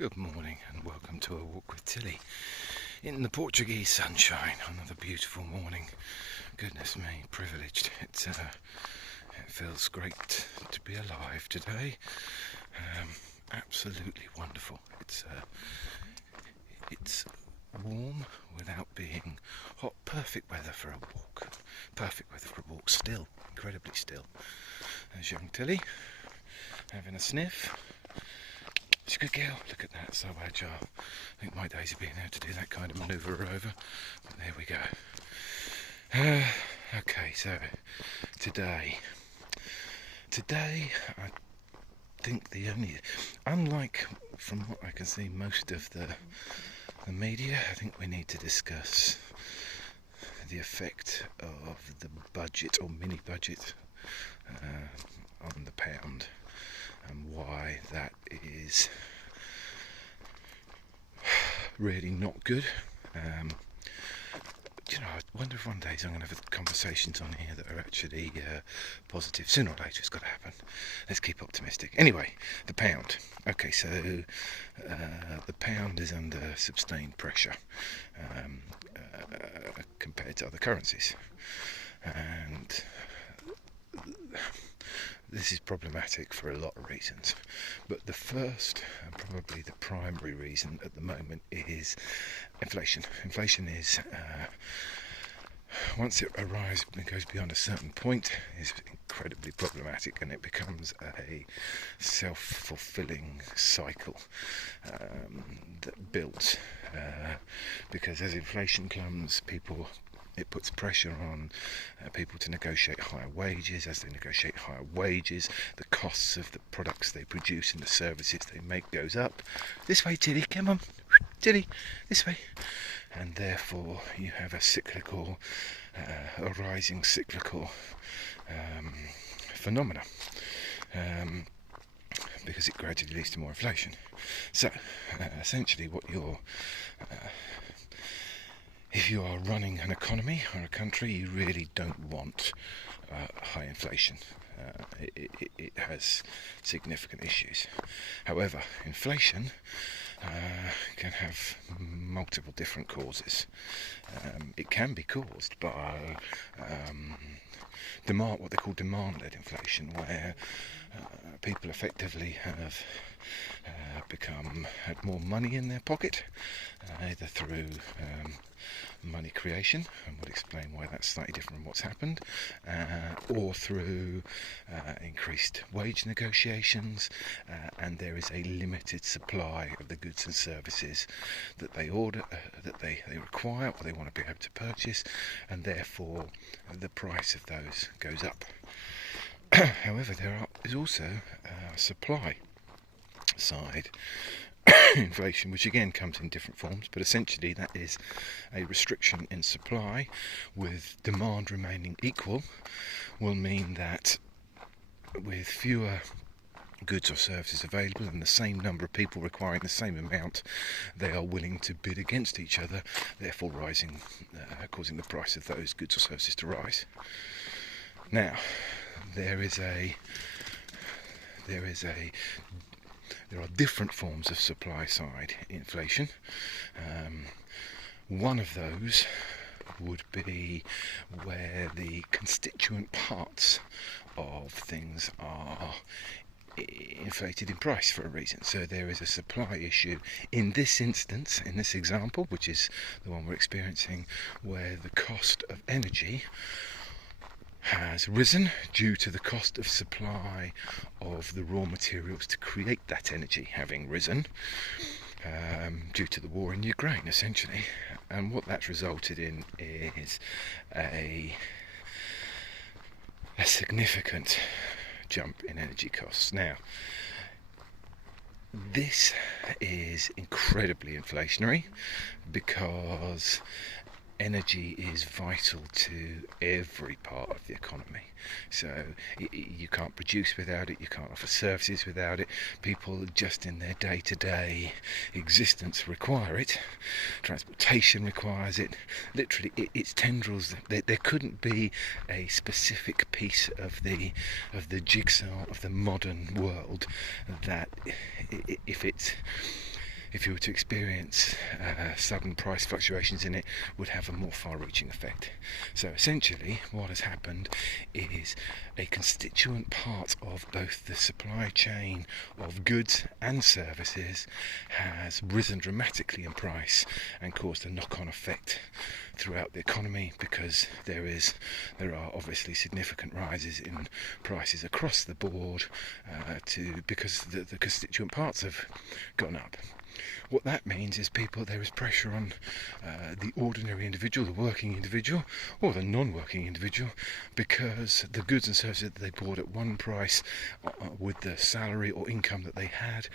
Good morning and welcome to a walk with Tilly in the Portuguese sunshine. Another beautiful morning. Goodness me, privileged. It feels great to be alive today. Absolutely wonderful. It's warm without being hot. Perfect weather for a walk. Perfect weather for a walk. Still, incredibly still. There's young Tilly having a sniff. She's a good girl. Look at that, so agile. I think my days have been able to do that kind of manoeuvre her over. But there we go. Okay, so today I think unlike from what I can see most of the media, I think we need to discuss the effect of the budget or mini budget on the pound and why that is really not good. I wonder if one day I'm going to have conversations on here that are actually positive. Sooner or later it's got to happen. Let's keep optimistic. Anyway, the pound. Okay, so the pound is under sustained pressure compared to other currencies. And this is problematic for a lot of reasons, but the first and probably the primary reason at the moment is inflation. Inflation is, once it arrives and goes beyond a certain point, is incredibly problematic, and it becomes a self-fulfilling cycle that builds, because as inflation comes, it puts pressure on people to negotiate higher wages. As they negotiate higher wages, the costs of the products they produce and the services they make goes up. This way, Tilly, come on. Tilly, this way. And therefore you have a rising cyclical phenomena, because it gradually leads to more inflation. So essentially if you are running an economy or a country, you really don't want high inflation. It has significant issues. However, inflation can have multiple different causes. It can be caused by what they call demand-led inflation, where people effectively have had more money in their pocket, either through money creation, and we'll explain why that's slightly different from what's happened, or through increased wage negotiations, and there is a limited supply of the goods and services that they order, that they require, or they want to be able to purchase, and therefore the price of those goes up. However, there is also a supply side inflation, which again comes in different forms, but essentially that is a restriction in supply, with demand remaining equal, will mean that with fewer goods or services available and the same number of people requiring the same amount, they are willing to bid against each other, therefore causing the price of those goods or services to rise. Now, there are different forms of supply side inflation. One of those would be where the constituent parts of things are inflated in price for a reason. So there is a supply issue in this instance, in this example, which is the one we're experiencing, where the cost of energy has risen due to the cost of supply of the raw materials to create that energy having risen, due to the war in Ukraine, essentially. And what that's resulted in is a significant jump in energy costs. Now, this is incredibly inflationary because energy is vital to every part of the economy. So you can't produce without it, you can't offer services without it. People just in their day-to-day existence require it. Transportation requires it. Literally, its tendrils. There couldn't be a specific piece of the jigsaw of the modern world that, if it's if you were to experience sudden price fluctuations in it, would have a more far-reaching effect. So essentially what has happened is a constituent part of both the supply chain of goods and services has risen dramatically in price and caused a knock-on effect throughout the economy, because there are obviously significant rises in prices across the board because the constituent parts have gone up. What that means is there is pressure on the ordinary individual, the working individual, or the non-working individual, because the goods and services that they bought at one price with the salary or income that they had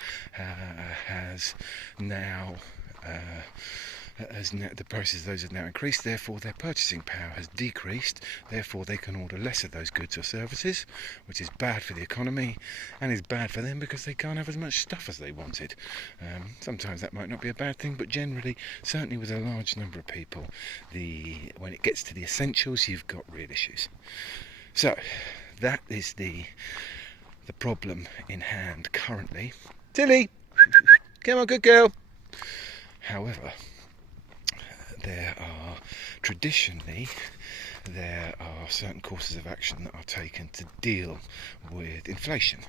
the prices of those have now increased, therefore their purchasing power has decreased, therefore they can order less of those goods or services, which is bad for the economy and is bad for them because they can't have as much stuff as they wanted. Sometimes that might not be a bad thing, but generally, certainly with a large number of people, when it gets to the essentials, you've got real issues. So that is the problem in hand currently. Tilly, come on, good girl. However, there are certain courses of action that are taken to deal with inflation.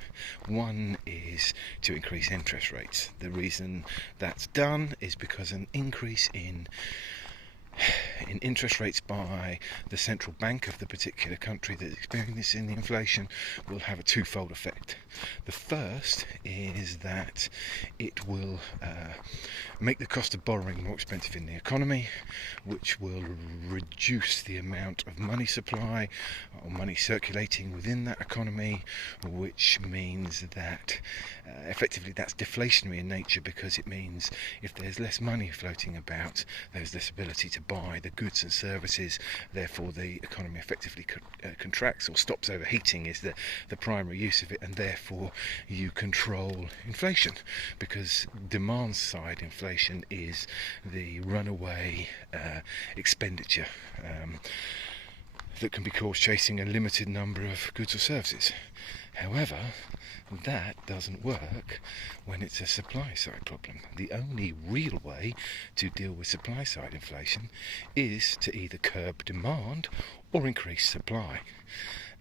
One is to increase interest rates. The reason that's done is because an increase in interest rates by the central bank of the particular country that's experiencing the inflation will have a twofold effect. The first is that it will make the cost of borrowing more expensive in the economy, which will reduce the amount of money supply or money circulating within that economy, which means that effectively that's deflationary in nature, because it means if there's less money floating about, there's less ability to buy the goods and services, therefore the economy effectively contracts or stops overheating is the primary use of it, and therefore you control inflation, because demand side inflation is the runaway expenditure that can be caused chasing a limited number of goods or services. However, that doesn't work when it's a supply side problem. The only real way to deal with supply side inflation is to either curb demand or increase supply.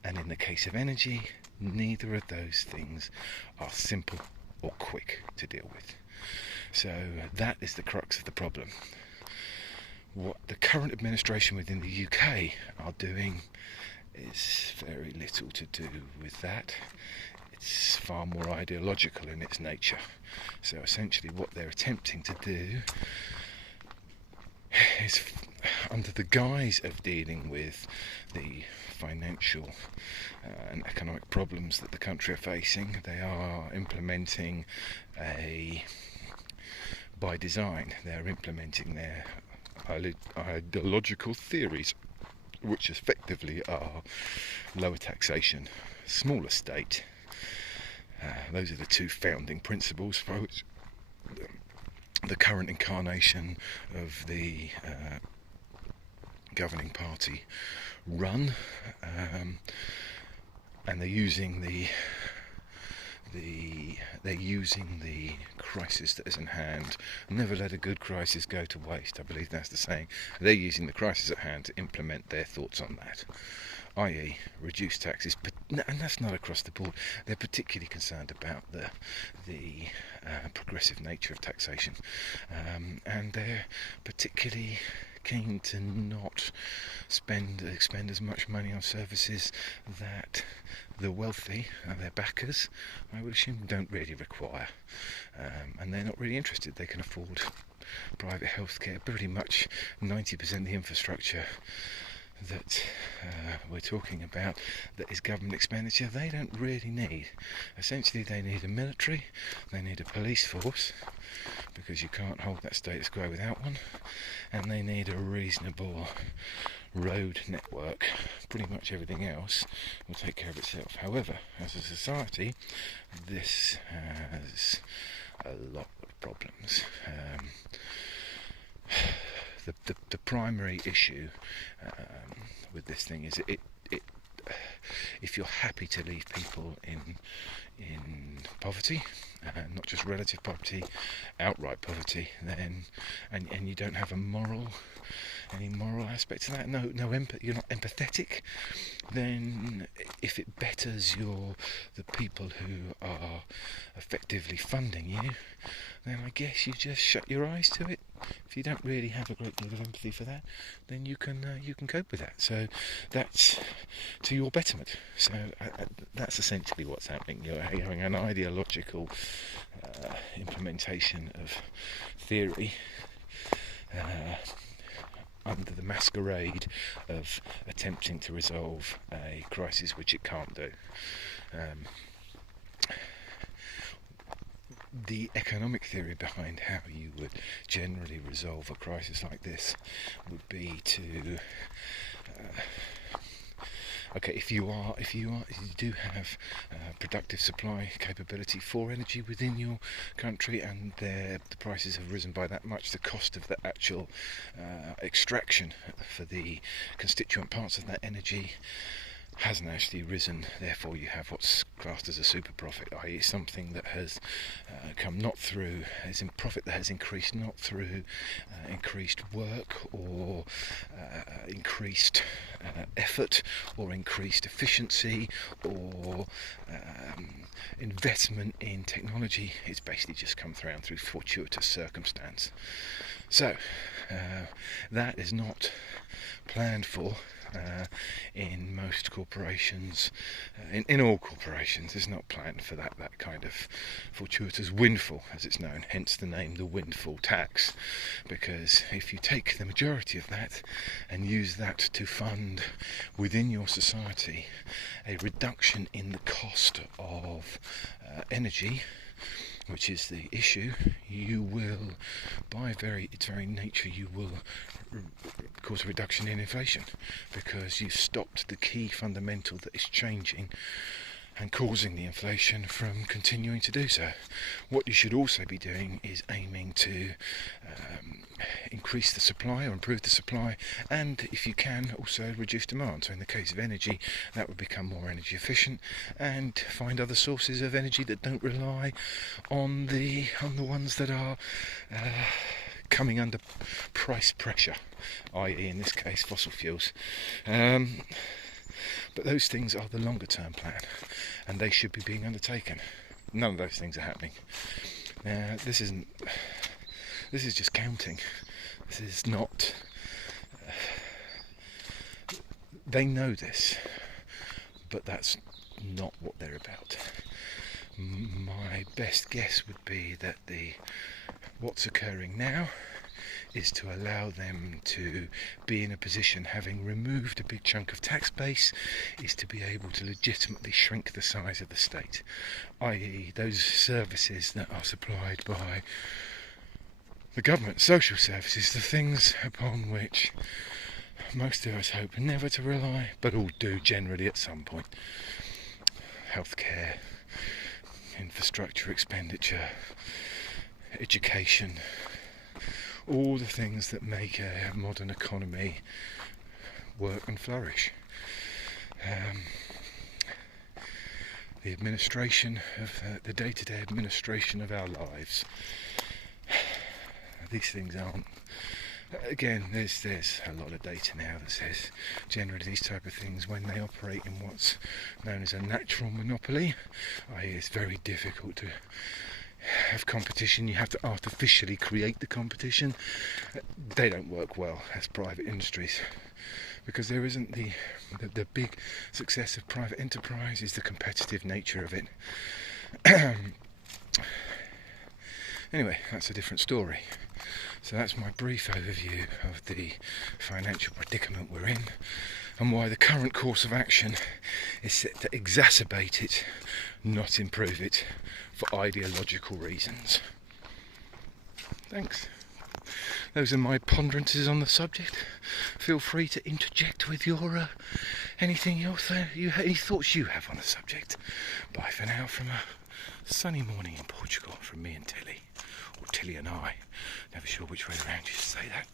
And in the case of energy, neither of those things are simple or quick to deal with. So that is the crux of the problem. What the current administration within the UK are doing is very little to do with that. It's far more ideological in its nature. So essentially what they're attempting to do is, under the guise of dealing with the financial and economic problems that the country are facing, they are implementing by design, they're implementing their ideological theories, which effectively are lower taxation, smaller state. Those are the two founding principles for which the current incarnation of the governing party run, and they're using the crisis that is in hand. Never let a good crisis go to waste, I believe that's the saying. They're using the crisis at hand to implement their thoughts on that, i.e. reduce taxes, and that's not across the board. They're particularly concerned about the progressive nature of taxation, and they're particularly keen to not expend as much money on services that the wealthy and their backers, I would assume, don't really require, and they're not really interested. They can afford private healthcare. Pretty much 90% of the infrastructure that we're talking about that is government expenditure, they don't really need. Essentially they need a military, they need a police force, because you can't hold that status quo without one, and they need a reasonable road network. Pretty much everything else will take care of itself. However, as a society, this has a lot of problems. The primary issue with this thing is it if you're happy to leave people in poverty, not just relative poverty, outright poverty, then and you don't have any moral aspect to that, you're not empathetic, then if it betters the people who are effectively funding you, then I guess you just shut your eyes to it. If you don't really have a great deal of empathy for that, then you can cope with that. So that's to your betterment. So that's essentially what's happening. You're having an ideological implementation of theory under the masquerade of attempting to resolve a crisis which it can't do. The economic theory behind how you would generally resolve a crisis like this would be to if you do have productive supply capability for energy within your country, and the prices have risen by that much, the cost of the actual extraction for the constituent parts of that energy hasn't actually risen. Therefore you have what's classed as a super profit, i.e. something that has come not through, as in profit that has increased not through increased work or increased effort or increased efficiency or investment in technology. It's basically just come through fortuitous circumstance. So that is not planned for in most corporations, in all corporations. It's not planned for that kind of fortuitous windfall, as it's known, hence the name, the windfall tax, because if you take the majority of that and use that to fund within your society a reduction in the cost of energy, which is the issue, you will, by its very nature, you will cause a reduction in inflation, because you've stopped the key fundamental that is changing and causing the inflation from continuing to do so. What you should also be doing is aiming to increase the supply or improve the supply, and if you can, also reduce demand. So in the case of energy, that would become more energy efficient, and find other sources of energy that don't rely on the ones that are coming under price pressure, i.e. in this case fossil fuels. But those things are the longer term plan, and they should be being undertaken. None of those things are happening. This is just counting. This is not... they know this, but that's not what they're about. My best guess would be that what's occurring now is to allow them to be in a position, having removed a big chunk of tax base, is to be able to legitimately shrink the size of the state, i.e. those services that are supplied by the government, social services, the things upon which most of us hope never to rely, but all do generally at some point. Healthcare, infrastructure expenditure, education, all the things that make a modern economy work and flourish. The administration of the day-to-day administration of our lives. These things aren't... Again, there's a lot of data now that says generally these type of things, when they operate in what's known as a natural monopoly, i.e. it's very difficult to have competition, you have to artificially create the competition, they don't work well as private industries, because there isn't the big success of private enterprise is the competitive nature of it. Anyway, that's a different story. So that's my brief overview of the financial predicament we're in, and why the current course of action is set to exacerbate it, not improve it, for ideological reasons. Thanks. Those are my ponderances on the subject. Feel free to interject with your any thoughts you have on the subject. Bye for now from a sunny morning in Portugal from me and Tilly, or Tilly and I. Never sure which way around you say that.